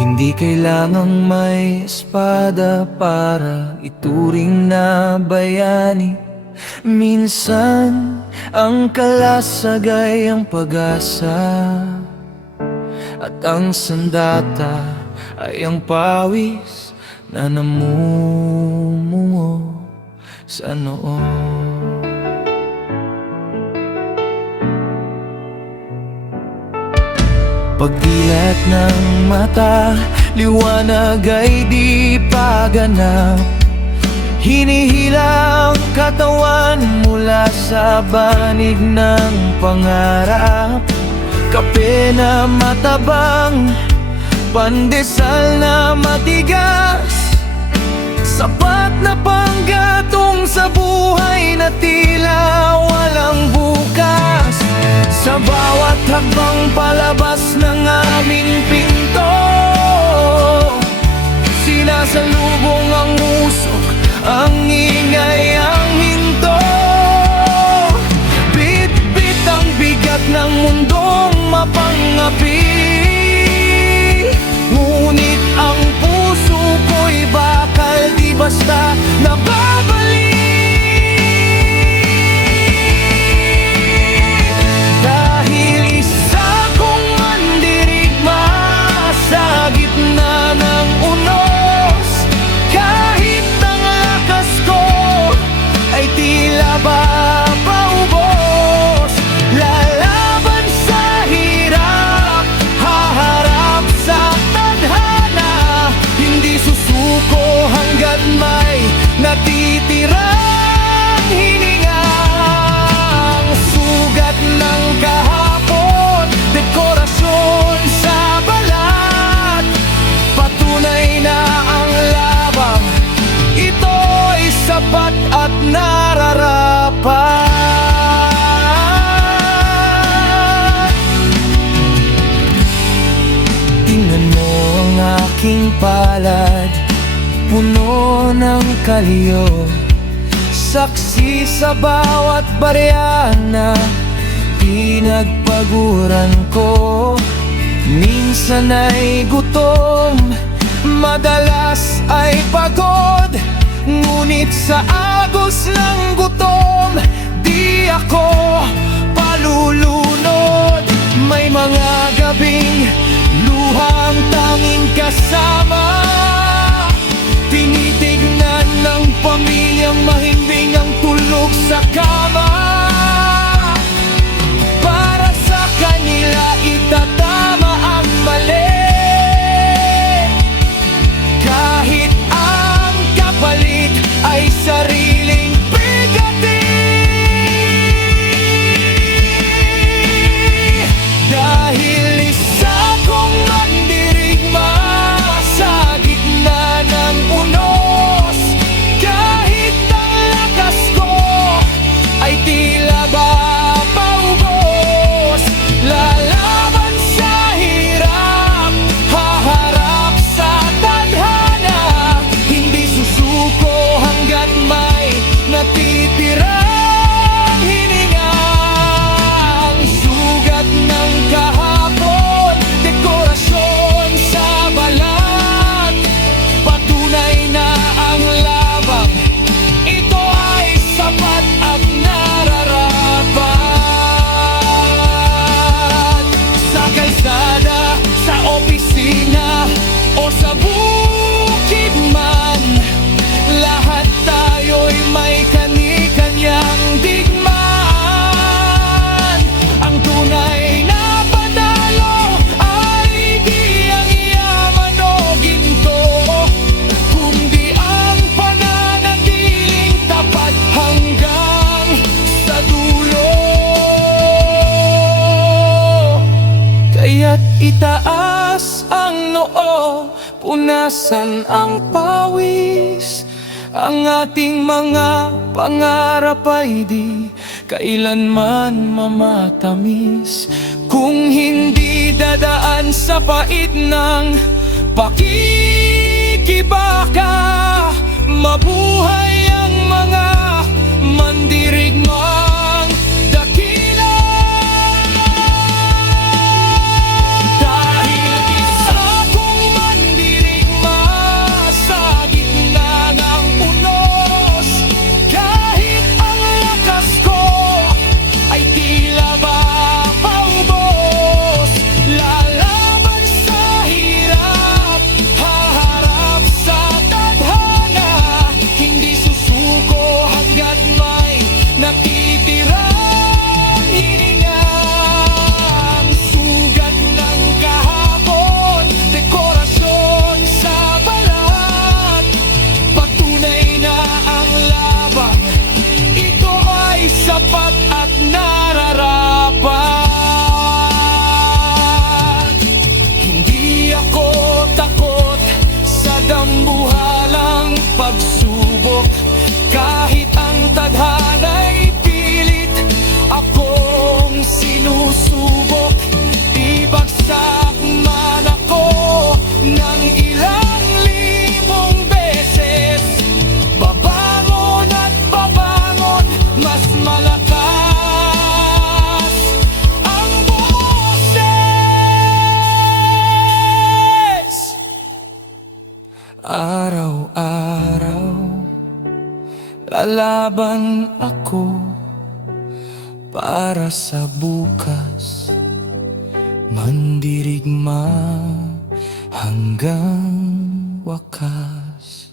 Hindi kailangang may espada para ituring na bayani. Minsan ang kalasag ay ang pag-asa, at ang sandata ay ang pawis na namumungo sa noo. Pagdilat ng mata, liwanag ay di paganap. Hinihila ang katawan mula sa banig ng pangarap. Kape na matabang, pandesal na matigas, sapat na panggatong sa buhay na tila walang bukas. Sa bawat hakbang palabas ng aming pinto, sinasalubong ang usok, ang ingay, ang hinto. Bit-bit ang bigat ng mundong mapangapi, ngunit ang puso ko'y bakal di basta nababalik. Natitirang hininga, ang sugat ng kahapon, dekorasyon sa balat. Patunay na ang labang ito'y sapat at nararapat. Tingnan mo ang aking palad, puno ng kalyo, saksi sa bawat barya na pinagpaguran ko. Minsan ay gutom, madalas ay pagod, ngunit sa agos ng gutom, di ako palulunod. May mga gabing luhang tanging kasama, tinitignan ng pamilyang mahimbing ang tulog sa kama. Para sa kanila itatama ang mali, kahit ang kapalit ay sariling bigati. Dahil isa kong mandirigma sa gitna ng unos, kahit ang lakas ko ay tila ba paubos. Lalaban sa hirap, haharap sa tadhana, hindi susuko hanggat may natitirang hininga. Ang sugat ng kahapon, dekorasyon sa balat. Patunay na ang labang ito ay sapat at nararapat. Sa kalsada, sa opisina o sa bukid man, lahat tayo'y may kani-kanyang digmaan. Ang tunay na panalo ay di ang yaman o ginto, kundi ang pananatiling tapat hanggang sa dulo. Kaya't itaas ang noo, punasan ang pawis, ang ating mga pangarap ay di kailanman mamatamis. Kung hindi dadaan sa pait ng pakikibaka, mabuhay ang mga mandirigmang dakila. Dahil isa kong Lalaban ako para sa bukas, mandirigma hanggang wakas.